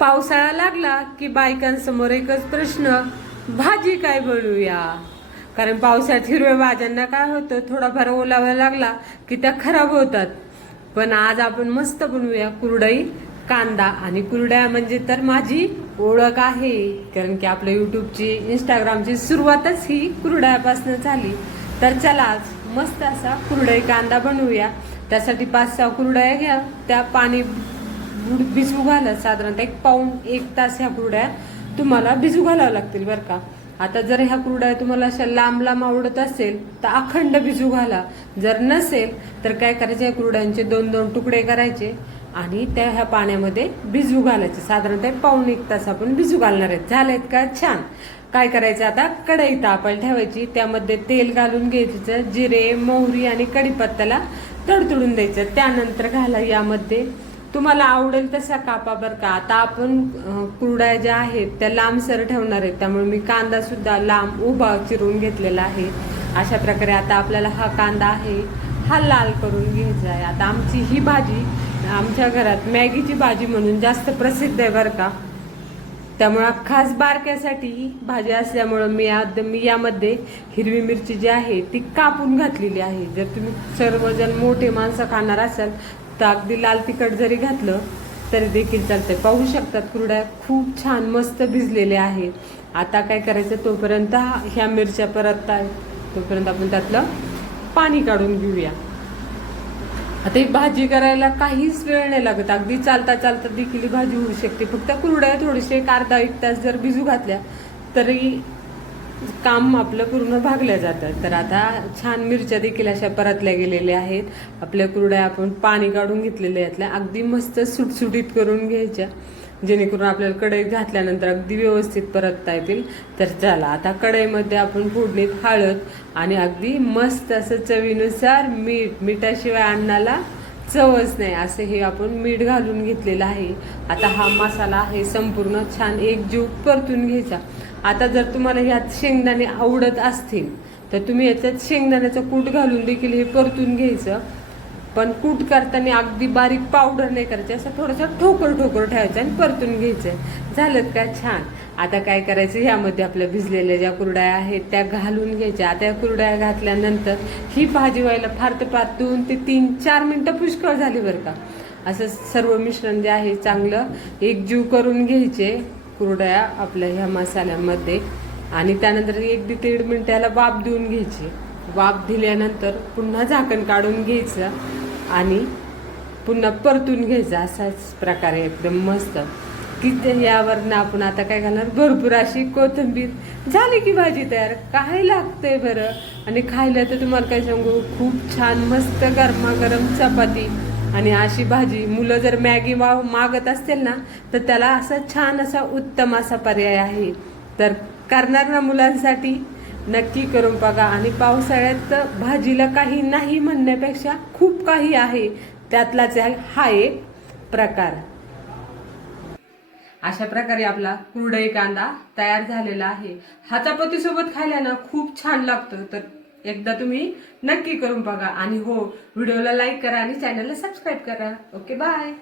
पावसाळा लागला की बायकांसमोर एकच प्रश्न, भाजी काय बनवूया. कारण पावसाळ्यात हिरव्या भाज्यांना काय होतं, थोडाफार ओलावा लागला की त्या खराब होतात. पण आज आपण मस्त बनवूया कुरडई कांदा. आणि कुरड्या म्हणजे तर माझी ओळख आहे, कारण की आपल्या युट्यूबची इंस्टाग्रामची सुरुवातच ही कुरड्यापासून झाली. तर चला आज मस्त असा कुरडई कांदा बनवूया. त्यासाठी 5-6 कुरड्या घ्या, त्या पाणी भिजू घाला. साधारणतः 1 पाऊण 1 तास ह्या कुरड्या तुम्हाला भिजू घालावं लागतील बरं का. आता जर ह्या कुरड्या तुम्हाला अशा लांब लांब आवडत असेल तर अखंड भिजू घाला. जर नसेल तर काय करायचे, या कुरड्यांचे 2-2 तुकडे करायचे आणि त्या ह्या पाण्यामध्ये भिजू घालायचे. साधारणतः 1 पाऊण 1 तास आपण भिजू घालणार आहेत. झालेत का? छान. काय करायचं, आता कढई तापायला ठेवायची. त्यामध्ये तेल घालून घ्यायचं, जिरे, मोहरी आणि कढीपत्त्याला तडतडून द्यायचं. त्यानंतर घाला यामध्ये तुम्हाला आवडेल तसा कापा बरं का. आता आपण कुरड्या ज्या आहेत त्या लांबसर ठेवणार आहेत, त्यामुळे मी कांदा सुद्धा लांब उभा चिरून घेतलेला आहे. अशा प्रकारे आता आपल्याला हा कांदा आहे हा लाल करून घ्यायचा आहे. आता आमची ही भाजी आमच्या घरात मॅगीची भाजी म्हणून जास्त प्रसिद्ध आहे बरं का. त्यामुळं खास बारक्यासाठी ही भाजी असल्यामुळं मी यामध्ये हिरवी मिरची जी आहे ती कापून घातलेली आहे. जर तुम्ही सर्वजण मोठे माणसं खाणार असाल तर अगदी लाल तिखट जरी घातलं तरी देखील चालतंय. पाहू शकतात कुरड्या खूप छान मस्त भिजलेल्या आहेत. आता काय करायचं, तोपर्यंत ह्या मिरच्या परतताय तोपर्यंत आपण त्यातलं पाणी काढून घेऊया. आता ही भाजी करायला काहीच वेळ नाही लागत, अगदी चालता चालता देखील ही भाजी होऊ शकते. फक्त कुरड्या थोडेसे 1/2-1 तास जर भिजू घातल्या तरी काम आपलं पूर्ण भागल्या जातं. तर आता छान मिरच्या देखील अशा परतल्या गेलेल्या आहेत. आपल्या कुरड्या आपण पाणी काढून घेतलेल्या यातल्या अगदी मस्त सुटसुटीत करून घ्यायच्या, जेणेकरून आपल्याला कढईत घातल्यानंतर अगदी व्यवस्थित परतता येतील. तर चला आता कढईमध्ये आपण फोडणीत हळद आणि अगदी मस्त असं चवीनुसार मीठ, मिठाशिवाय अन्नाला चवच नाही असं हे आपण मीठ घालून घेतलेलं आहे. आता हा मसाला आहे संपूर्ण छान एकजीव परतून घ्यायचा. आता जर तुम्हाला ह्यात शेंगदाणे आवडत असतील तर तुम्ही याच्यात शेंगदाण्याचं कूट घालून देखील हे परतून घ्यायचं. पण कूट करताना अगदी बारीक पावडर नाही करायची, असं थोडंसं ठोकर ठेवायचं आणि परतून घ्यायचं. झालं का? छान. आता काय करायचं, ह्यामध्ये आपल्या भिजलेल्या ज्या कुरड्या आहेत त्या घालून घ्यायच्या. आता या कुरड्या घातल्यानंतर ही भाजी व्हायला फार तर फार 2 ते 3-4 मिनटं पुष्कळ झाली बरं का. असं सर्व मिश्रण जे आहे चांगलं एकजीव करून घ्यायचे कुरड्या आपल्या ह्या मसाल्यामध्ये. आणि त्यानंतर 1 ते 1.5 मिनिटं याला वाफ देऊन घ्यायची. वाफ दिल्यानंतर पुन्हा झाकण काढून घ्यायचं आणि पुन्हा परतून घ्यायचं. असाच प्रकारे एकदम मस्त की यावरनं आपण आता काय घालणार, भरपूर अशी कोथिंबीर. झाली की भाजी तयार. काय लागतंय बरं. आणि खायला तर तुम्हाला काय सांगू, खूप छान मस्त गरमागरम चपाती आणि अशी भाजी. मुलं जर मॅगी मागत असतील ना तर त्याला असा छान असा उत्तम असा पर्याय आहे. तर करणार ना मुलांसाठी, नक्की करून बघा. आणि पावसाळ्यात भाजीला काही नाही म्हणण्यापेक्षा खूप काही आहे, त्यातलाच हा एक प्रकार. अशा प्रकारे आपला कुरडई कांदा तयार झालेला आहे. हा चपातीसोबत खायला ना खूप छान लागतो. तर एकदा तुम्ही नक्की करून बघा. आणि हो, व्हिडिओला लाईक करा आणि चॅनलला सबस्क्राईब करा. Okay, bye.